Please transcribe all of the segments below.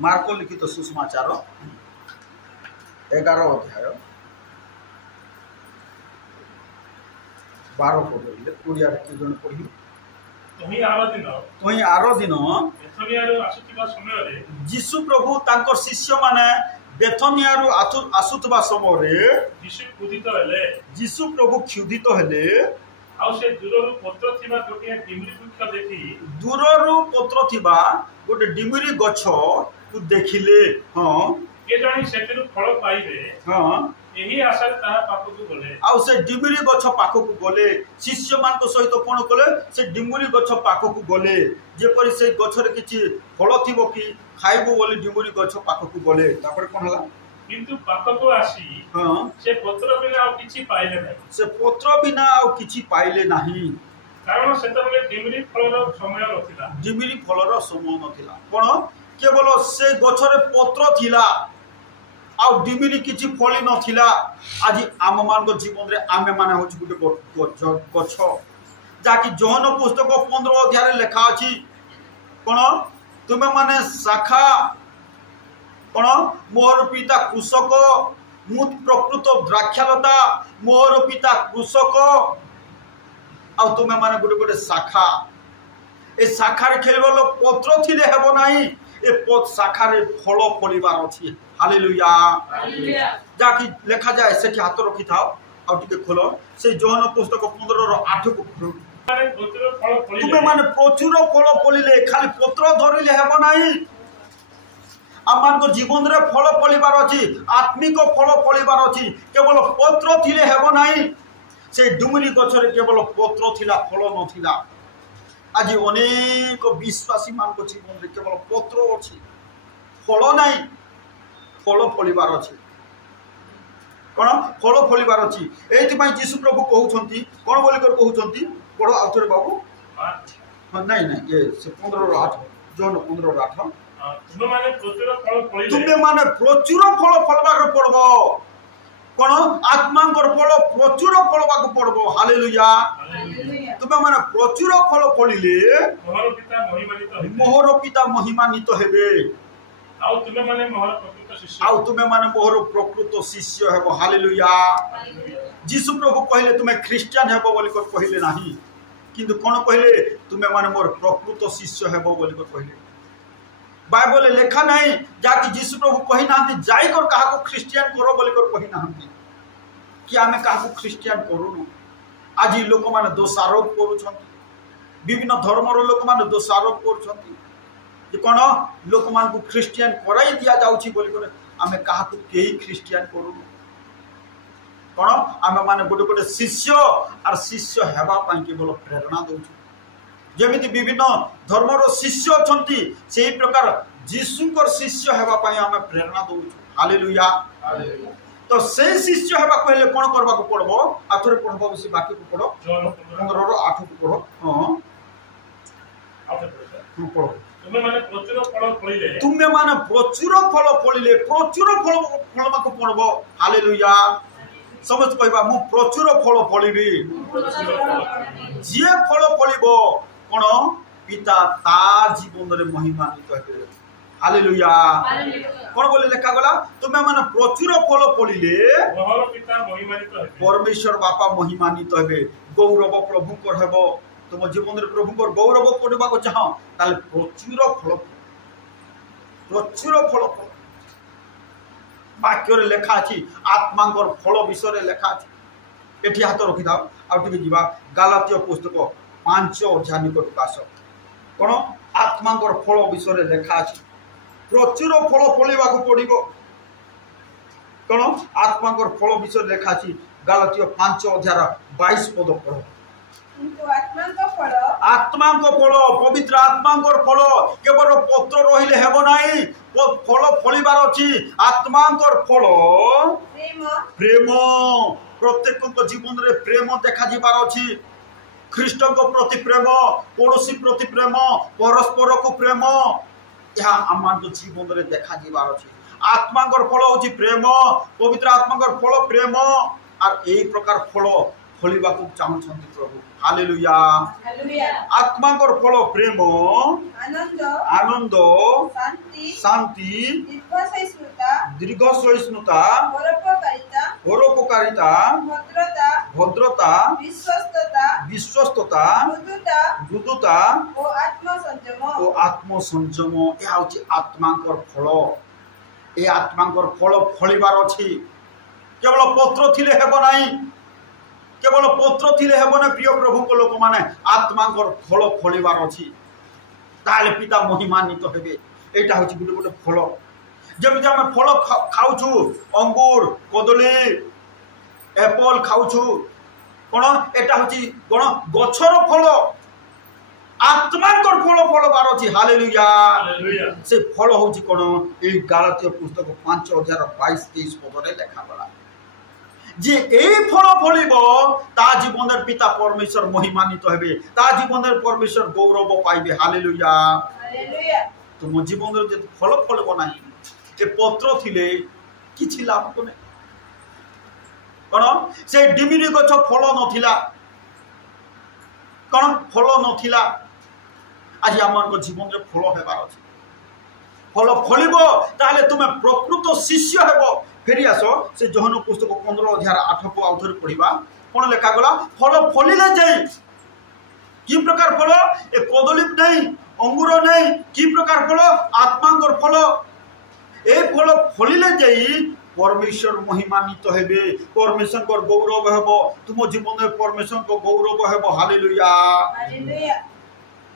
Marco लिखित सुसमाचार 11 अध्याय 12 पद ओडिया कि जन पढ़ी तुही आरो दिन जीशु प्रभु तांकर शिष्य माने बेथनियारु आसुतबा समय जीशु प्रभु क्षुधित हेले दूररू पत्र थिबा गोटे डिमरी वृक्ष देखि दूररू पत्र थिबा गोटे डिमरी गछ को देखिले हां के जानी सेतिरु फल पाइबे हां एही आशा ताहा पाखकु गले आ से डिमरी गछ पाखकु गले शिष्य मान को सहित कोन कले से डिमरी गछ पाखकु गले जेपरि से गछरे किछि फल थिबो कि खाइबो बोली डिमरी गछ पाखकु गले तापर कोन हला किंतु पाखकु आसी हां से पत्र बिना आ किछि पाइले नै से पत्र बिना आ किछि पाइले नाही कारण सेतबले डिमरी फलर समय नथिला डिमरी फलर समय नथिला कोन केवल से गछरे पत्र थिला आ डिमरी किछि फली नथिला आज आम मान को जीवन रे आमे माने होछि गुटे गछ जाकि जोहन पुस्तक 15 अध्याय रे लिखा अछि कोन तुमे माने शाखा कोन मोर पिता कृषक मु प्रकृत द्राक्षालता मोर पिता कृषक आ तुमे माने गुटे गुटे शाखा ए शाखा रे खेलबो पत्र थिले हेबो नाही ए पद शाखा रे फल फलिबार अछि हालेलुया हालेलुया जाकि लिखा जाय से हाथ रखि थाओ आ टिके खोलो से जोहन पुस्तक 15 रो 8 को तुमे माने प्रचुर फल फलिले खाली पत्र धरिले हेबो नाही आमान को जीवन रे फल फलिबार अछि आत्मिक फल फलिबार अछि केवल पत्र थिले हेबो नाही से डुमरी गछरे केवल पत्र थिला फल नथिला आज अनेक विश्वासी मान को जीवन रे केवल पत्र अछि फल नाही फल फलिबार अछि कोन फल फलिबार अछि एथि पई यीशु प्रभु कहउछंती कोन बोली कर कहउछंती पढो आउथरे बाबू नहीं नहीं ये से 15 रो 8 जोन 15 रो 8 तुमे माने प्रचुर फल फलिले तुमे माने प्रचुर फल फलबाक पड़बो कोन आत्मांकर फल प्रचुर फलबाक पड़बो हालेलुया हालेलुया तुमे माने प्रचुर फल फलिले मोहर पिता महिमान्वित हेबे आउ तुमे माने मोहर प्रकृत शिष्य हेबो हालेलुया यीशु प्रभु कहले तुमे ख्रिस्टियन हेबो बोली कर कहले नाही किंतु कोन कहले तुमे माने मोर प्रकृत शिष्य हेबो बोली कर कहले बाइबल लेखा नहीं जाकि यीशु प्रभु कहि नांती जाई कर काहा को ख्रिस्टियन करो बोली कर कहि नांती कि आमे काहा को ख्रिस्टियन करूनु आज लोक माने दोषारोप करूछंती विभिन्न धर्म रो लोक माने दोषारोप करूछंती जे कोन लोक मान को ख्रिस्टियन कराई दिया जाउछि बोली कर आमे काहा को केही ख्रिस्टियन करूनु कोन आमे माने गोटे गोटे शिष्य और शिष्य हेबा पई केवल प्रेरणा दउछु जेमिति विभिन्न धर्म रो शिष्य अछंती सेही प्रकार यीशुकर शिष्य हेबा पई आमे प्रेरणा दउछु हालेलुया हालेलुया तो से शिष्य हेबा कहले कोन करबा को पड़बो आथरे पढबो बेसी बाकी को पढो 15 रो 8 को पढो हां आथरे पढो तुमे माने प्रचुर फल फलिले प्रचुर फल फलबा को पड़बो हालेलुया समझ कहबा मु प्रचुर फल फलिबी जे फल फलिबो कोन पिता ता जीवन रे महिमान्वित हेबे हालेलुया हालेलुया कोन बोले लेखा गला तुमे माने प्रचुर फल फलिले मोहर पिता महिमान्वित हेबे परमेश्वर बापा महिमान्वित हेबे गौरव प्रभु कर हेबो तुम जीवन रे प्रभु को गौरव करबा को चाहो ताले प्रचुर फल वाक्य रे लेखा अछि आत्मांकर फल विषय रे लेखा अछि एठी हाथ रखि दाओ आ टिके जीवा गालातिय पुस्तक 5 अध्याय निकट पास कोन आत्मांकर फल विषय रे लेखा अछि प्रचुर फल फलिबा को पड़िबो कोन आत्मांकर फल विषय लेखा अछि गालातिय 5 अध्याय 22 पद पढो आत्मा को फल पवित्र आत्मा को फल केवल पत्र रहिले हेबो नाही फल फलिबार अछि आत्मा को फल प्रेम प्रत्येक को जीवन रे प्रेम देखा जिबार अछि ख्रीष्ट को प्रति प्रेम पड़ोसी प्रति प्रेम परस्पर को प्रेम यह आमान को जीवन रे देखा जिबार अछि आत्मा को फल होछि प्रेम पवित्र आत्मा को फल प्रेम और एही प्रकार फल फलिबा को चाहुछंती प्रभु हालेलुया आत्मा को फल प्रेम आनंद शांति दीर्घ सहिष्णुता परोपकारिता भद्रता विश्वस्तता मृदुता और आत्मसंयम यह हूँ आत्मा फल ए आत्मा फल फलिबार अछि केवल पत्र थिले हेब नाही केवल पत्र थिले हेब ना प्रिय प्रभु को लोक माने आत्मा फल फलिबार अछि ताले पिता महिमान्वित हेबे एटा होछि गुटे गुटे फल जब हम फल खाउछु अंगूर कदली एप्पल खाउछु कोन एटा होछि कोन गछर फल आत्मा फल फलबार अछि हालेलुया से फल होछि कोन ए गालात्य पुस्तक 5 अध्याय 22-23 पदरे लेखा गला जे ए फल फलिब ता जीवन पिता परमेश्वर महिमान्वित हेबे ता जीवन परमेश्वर गौरव पाइबे हालेलुया तुम जीवन जे फल फलिब नाही ए पत्र थिले किछि लाभ कोने कोन से डिमिरी गछ फल नथिला कोन फल नथिला आज आम जीवन में फल हेबार अछि फल फलिब ताले तुम प्रकृत शिष्य हेब फेरी आस से जोहन पुस्तक 15 अध्याय 8 को आउथरे पढ़िबा कोन लेखा गला फल फलिले जाई की प्रकार फल ए कदली नहीं अंगूर नहीं की प्रकार फल आत्मा फल ए फल फलिले जाई परमेश्वर महिमान्वित हेबे परमेश्वर को गौरव हेबो तुम जीवन में परमेश्वर को गौरव हेबो हालेलुया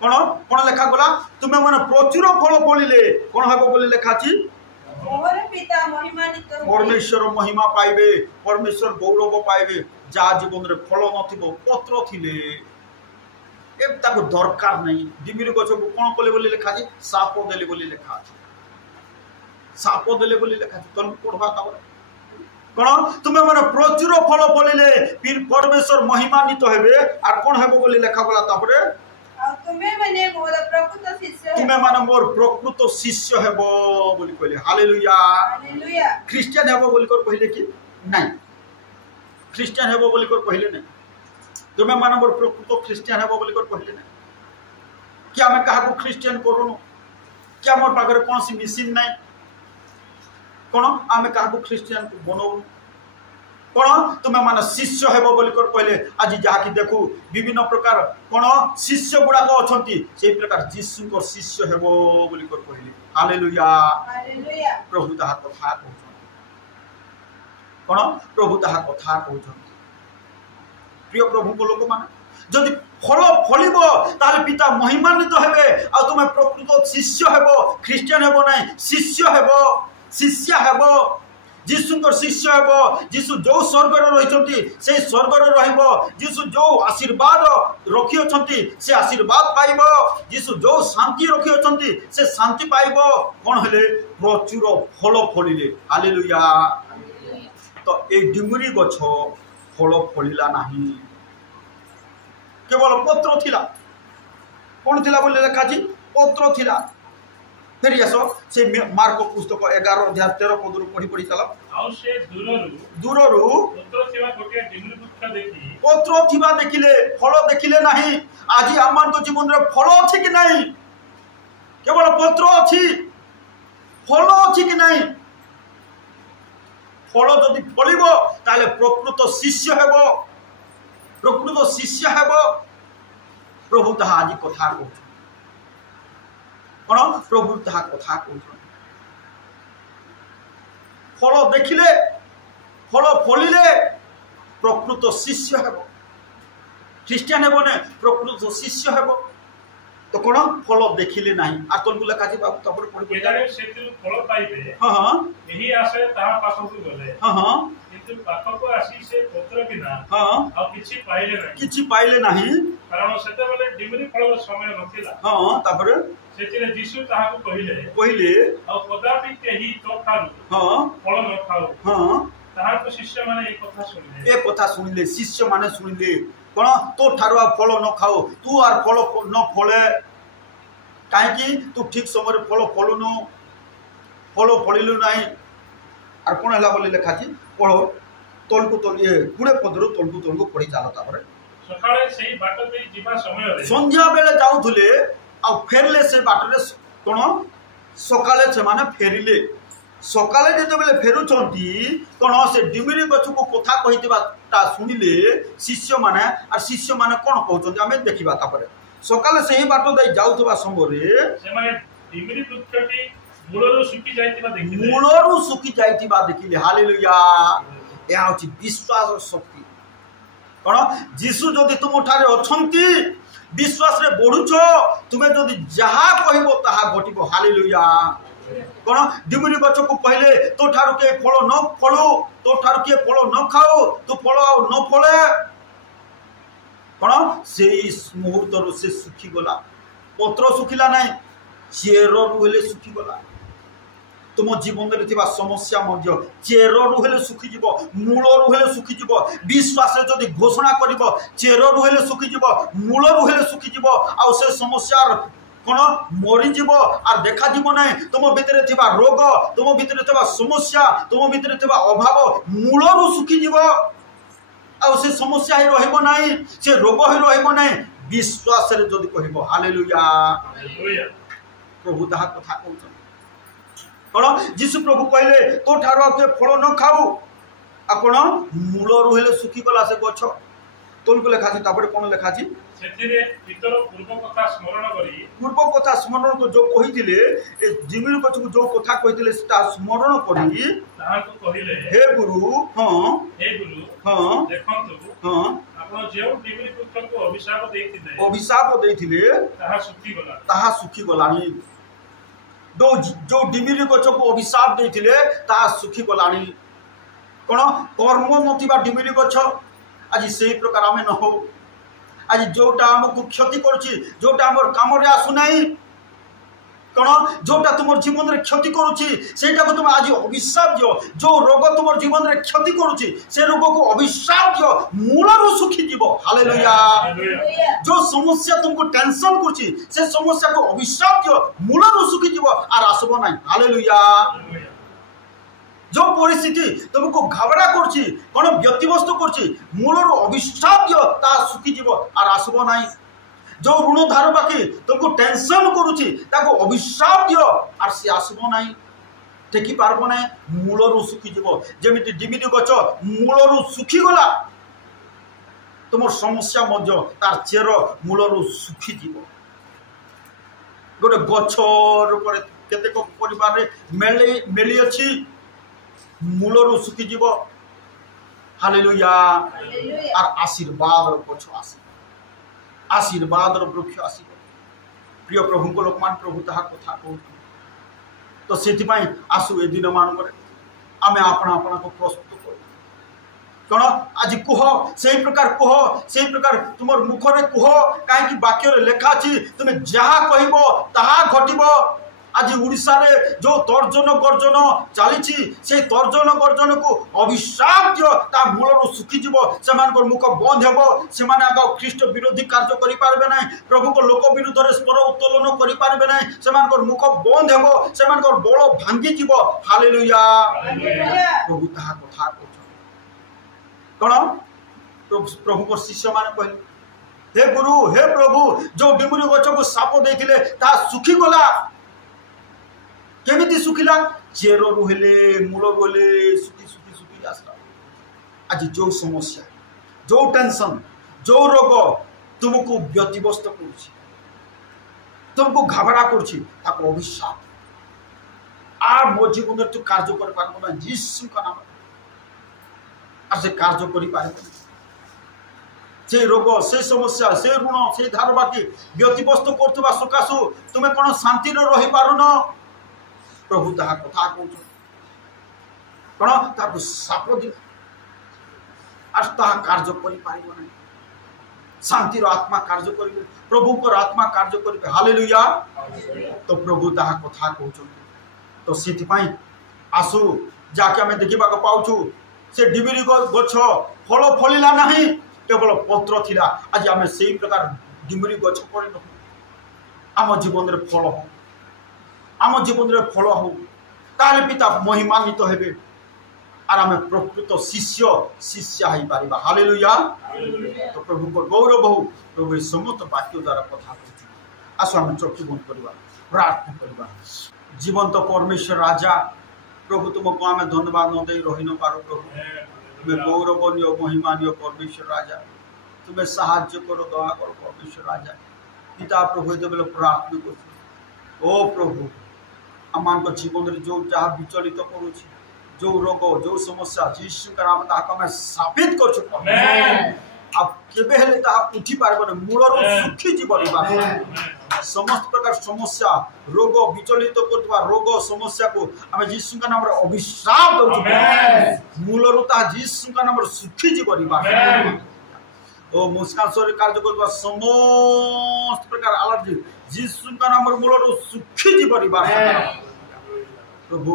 कोन कोन लेखा गला तुमे माने प्रचुर फल फलिले कोन हेबो बोली लेखा छी मोहर पिता महिमान्वित परमेश्वर महिमा पाइबे परमेश्वर गौरव पाइबे जा जीवन रे फल नथिबो पत्र थिले ए ताको दरकार नहीं डिमिरी गछ को कोन बोले बोली लेखा छी साप देले बोली लेखा छी साप देले बोली लेखा छी तन पढ़वा ताबरे कोन तुमे माने प्रचुर फल फलिले फिर परमेश्वर महिमान्वित हेबे आर कोन हेबो बोली लेखा गला ताबरे तुमे माने मोर प्रकृत शिष्य तुमे माने मोर प्रकृत शिष्य हेबो बोली कहले हालेलुया हालेलुया क्रिश्चियन हेबो बोली कर कहले कि नहीं क्रिश्चियन हेबो बोली कर कहले नहीं तुमे माने मोर प्रकृत क्रिश्चियन हेबो बोली कर कहले नहीं क्या मैं काहा को क्रिश्चियन करूनु क्या मोर पाखरे कोन सी मशीन नहीं कोन आमे काहा को क्रिश्चियन बनाउ कोन तुमे माने शिष्य हेबो बोली कर कहले आज जहा कि देखू विभिन्न प्रकार कोन शिष्य गुडा को अछंती सेही प्रकार यीशु को शिष्य हेबो बोली कर कहले हालेलुया हालेलुया प्रभु ताहा कथा कहछन कोन प्रभु ताहा कथा कहछन प्रिय प्रभु को लोक माने जदि फल फलिब ताले पिता महिमान्वित हेबे आ तुमे प्रकृत शिष्य हेबो क्रिश्चियन हेबो नै शिष्य हेबो जीशुकर शिष्य हेबो जीशु जो स्वर्ग रे रहिचंती से स्वर्ग रे रहइबो जीशु जो आशीर्वाद रखि अछंती से आशीर्वाद पाइबो जीशु जो शांति रखि अछंती से शांति पाइबो कोन हेले प्रचुर फल फलिले हालेलुया तो ए डिमुरी गछ फल फलिला नाही केवल पत्र थिला कोन थिला बोले लेखा छी पत्र थिला फेरी आसो से मार्क पुस्तक 11 अध्याय 13 पद पढ़ी पढ़ी चला आउ से दूररु पत्र थिबा देखिले फल देखिले नाही आज आमान तो जीवन रे फल अछि कि नाही केवल पत्र अछि फल अछि कि नाही फल जदि फलिबो ताले प्रकृत शिष्य हेबो प्रभु ताहा आज कथा कहू कोन प्रभु ताहा कथा कहू फल देखिले फल फलिले प्रकृत शिष्य हेबो ख्रिस्टियन हेबो ने प्रकृत शिष्य हेबो तो कोन फल देखिले नाही आ तोन गुला काजी बाबू तबर पढि एजारे सेतिल फल पाइबे हां एही आसे ताहा पाखकु गले हां किंतु पाखकु आसी से पत्र बिना हां आ किछि पाइले नाही कारण सेते बेले डिमरी फल समय नथिला हां तबर सेतिले जीशु ताहा को कहिले आ कदापि केही तो खारु हां फल न खाओ हां ताहा को शिष्य माने एक कथा सुनिले शिष्य माने सुनिले कोन तो ठारुआ फल न खाओ तू आर फल न फले काहे कि तू ठीक समय फल फलुनु फल फलिलु नाही आर कोन हला बोली लेखा छी पढो तलकु तल ये गुड़े पदरु तलकु पड़ी चाल तापर सकाळे सेही बाट देई जिबा समय रे संध्या बेले जाउथुले आ फेरले से बाटरे कोन सकाळे से माने फेरिले सकाळे जेते बेले फेरुचंती कोन से डिमिरी गछ को कथा कहितबा ता सुनिले शिष्य माने कोन कहउचंती हमें देखिबा तापर सकाळे सेही बाट देई जाउथबा समय रे से माने डिमिरी वृक्षटी मूलरु सुकी जाइतिबा देखिले हालेलुया या होची विश्वास शक्ति कोन जीसु जदि तुम ठारे अछंती विश्वास रे बढ़ुछ तुमे जदि जहा कहबो ताहा घटिबो हालेलुया कोन डिमिरी गछ को पहले तो ठारो के फल न फलो तो ठारो के फल न खाओ तो फल न फले कोन सेई मुहूर्त रो से सुखी गला पत्र सुखिला नाही चेर रुहेले सुखी गला तुम जीवन में थिबा समस्या मध्य चेर रुहेले सुखी जीव मूल रुहेले सुखी जीव विश्वास रे जदि घोषणा करिवो चेर रुहेले सुखी जीव मूल रुहेले सुखी जीव आ से समस्या कोन मरि जीव आर देखा जीव नै तुम भितरे थिबा रोग तुम भितरे थिबा समस्या तुम भितरे थिबा अभाव मूल रु सुखी जीव आ से समस्या ही रहइबो नै से रोग ही रहइबो नै विश्वास रे जदि कहइबो हालेलुया प्रभु ताहा कथा कहउछन कोन जीसु प्रभु कहले तो ठारो के फल न खाऊ आपण मूल रुहेले सुखी गला से गछ तोल को लेखा छै तापर कोन लेखा छै सेथिरे भीतर पूर्व कथा स्मरण को जो कहिथिले ए जिमिर गछ को जो कथा कहिथिले ता स्मरण करी ताहा को कहिले हे गुरु हां देखंतु हां आपण जेउ जिमिर पुत्र को अभिशाप देथिले ताहा सुखी गलानी जो डिमिरी गछ को अभिशाप देथिले ता सुखी गलानी कोन कर्म नथिबा डिमिरी गछ आज सेही प्रकार आमे न हो आज जोटा हमको क्षति करूची जोटा हमर काम रे आसु नाही कोन जोटा तुमर जीवन रे क्षति करूची सेटा को तुम आज अभिशाप दियो जो रोग तुमर जीवन रे क्षति करूची से रोग को अभिशाप दियो मूल रु सुखी जीवो हालेलुया जो समस्या तुमको टेंशन करूची से समस्या को अभिशाप दियो मूल रु सुखी जीवो आर आसबो नाही हालेलुया जो परिस्थिति तुमको घबरा करछि कोन व्यतिवस्त करछि मूल रु अभिशाप दियो ता सुखी जीवो आर आसबो नाही जो ऋण धार बाकी तुमको टेंशन करूछि ताको अभिशाप दियो आर से आसबो नाही टेकी पारबो नाही मूल रु सुखी जीवो जेमिति डिमिरी गछ मूल रु सुखी गला तुमर समस्या मध्य तार चेर मूल रु सुखी जीवो गोटे गछर ऊपर केतेक परिवार रे मेली अछि मूल रु सुखी जीवो हालेलुया आर आशीर्वाद रो गछ आसी आशीर्वाद वृक्ष आस प्रिय प्रभु को लोकमान प्रभु ताहा कथा कहू तो से आसु ए दिन मान आम आपना को प्रस्तुत कर कौन आज कह से प्रकार तुम मुख रे कह कहीं वाक्य लेखा अच्छी तुम्हें जहाँ कह ताहा घटब आज उड़ीसा रे जो तर्जन गर्जन चली से तर्जन गर्जन को अभिशाप दियो ता मूल रु सुखी जीव से मुख बंद हेबो से आग ख्रीष्ट विरोधी कार्य करि पारबे नै प्रभु को लोक विरुद्ध रे स्वर उत्तोलन करि पारबे नै से मुख बंद हेबो से बल भांगी जीव हालेलुया प्रभु ताहा कथा कोन प्रभु को शिष्य माने कहले हे गुरु हे प्रभु जो डिमुरी गछ को साप देथिले ता सुखी गला केमिति सुखिला चेर रुहेले मूल रुहेले सुखी आसला आज जो समस्या जो टेंशन जो रोग तुमको व्यतिवस्त करुछि तुमको घबरा करुछि ताको अभिशाप आ मो जीवन तू कार्य कर पारबो ना यीशु का नाम आ से कार्य करि पारबो से रोग से समस्या से ऋण से धार बाकी व्यतिवस्त करथबा सकासु तुमे कोन शांति रे रहि पारुनो प्रभु ताहा कथा कहउछ कोन ताको साप दि आस्था कार्य करि पारिबो नै शांति रो आत्मा कार्य करिबे प्रभु को आत्मा कार्य करिबे हालेलुया तो प्रभु ताहा कथा कहउछ तो सेति पई आसु जाके हमें देखिबा को पाउछु से डिबिरी गछ फल फलिला नाही केवल पत्र थिला आज हमें सेही प्रकार डिबिरी गछ परि न आम जीवन रे फल हो आम जीवन रे फल हो ताले पिता महिमान्वित हेबे आर आम प्रकृत शिष्य शिष्या हो पार। हालेलुया। तो प्रभु को गौरव हो। प्रभु ये समस्त वाक्य द्वारा कथा आस आम चक्षु बंद करवा प्रार्थना करवा। जीवंत परमेश्वर राजा प्रभु तुमको आम धन्यवाद न दे रही न पारो। प्रभु तुम्हें गौरवनीय महिमानीय परमेश्वर राजा तुम्हें साहाय्य करो दया करो परमेश्वर राजा पिता प्रभु ये बेले प्रार्थना कर। ओ प्रभु आम जीवन में जो जहाँ विचलित करुँ जो रोग जो समस्या जीशु का नाम ताकि स्थापित कर उठी पार मूल सुखी जीवन समस्त प्रकार समस्या रोग विचलित कर रोग समस्या को आम जीशु का नाम अभिशाप दे मूल जीशु का नाम सुखी जीवन ओ मुस्कान कार्य कर समस्त प्रकार एलर्जी जीशु का नाम मूल सुखी जीवन प्रभु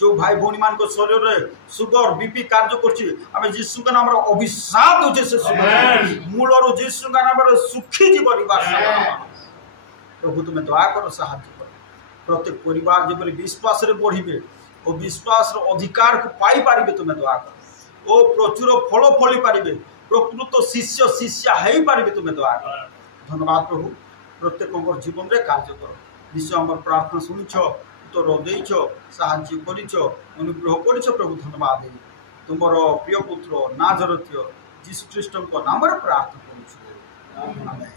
जो भाई भौणी मान शरीर में सुगर बीपी कार्य कर जीशु का नाम अभिशाप दूचे से सुगर मूल जीशु का नाम सुखी जीवन प्रभु तुम्हें दया कर साहाय्य कर प्रत्येक परिवार जब विश्वास बढ़े और विश्वास अधिकार को पाई पारे तुम्हें दया कर ओ प्रचुर फल फली पारे प्रकृत शिष्य शिष्या हो पारे तुम्हें दया कर। धन्यवाद प्रभु प्रत्येक जीवन में कार्य कर निश्चय आम प्रार्थना शुणिछ उत्तर देच साहाय्य अनुग्रह कर प्रभु धन्यवाद दे तुम प्रिय पुत्र नाजरथीय जीशु ख्रीष्ट नाम प्रार्थना करुँ।